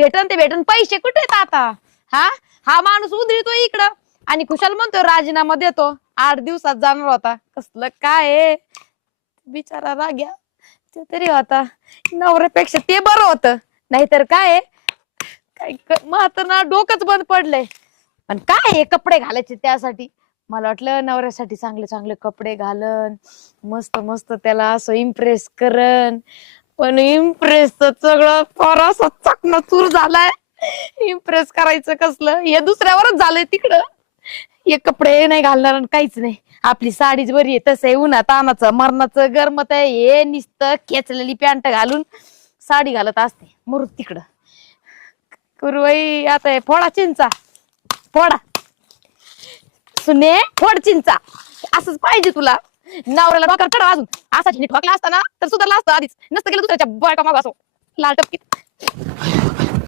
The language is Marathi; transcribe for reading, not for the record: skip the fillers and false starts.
भेटन ते भेटन, पैसे कुठे आहेत आता? हा हा माणूस उधळतो इकडं आणि खुशाल म्हणतो राजीनामा देतो. 8 दिवसात जाणार होता. कसलं काय आहे बिचारा राग्या. ते तरी होता नवऱ्यापेक्षा, ते बरं होतं. नाहीतर काय आहे, मग आता ना डोकंच बंद पडलंय. पण काय आहे कपडे घालायचे त्यासाठी. मला वाटलं नवऱ्यासाठी चांगले चांगले कपडे घालन, मस्त मस्त त्याला असं इम्प्रेस करन. पण इम्प्रेस तर सगळं फार असं चकनाचूर झालाय. इम्प्रेस करायचं कसलं, हे दुसऱ्यावरच झालंय तिकडं. हे कपडे नाही घालणार आणि काहीच नाही. आपली साडीच बरी आहे. तसं आहे उन्हात तानाचं मरणाचं गरमत आहे. हे नुसतं खेचलेली पॅन्ट घालून साडी घालत असते. मरू तिकडं. कुरवाई आता फोडा चिंचा, फोडा सुने, फोड चिंचा. असंच पाहिजे तुला. नवऱ्याला डोक्यावर चढव अजून. असा ठोकला असता ना तर सुधारला असतं आधीच. नसतं गेलं दुसऱ्याच्या बायका मागं असो लाल टपकीत.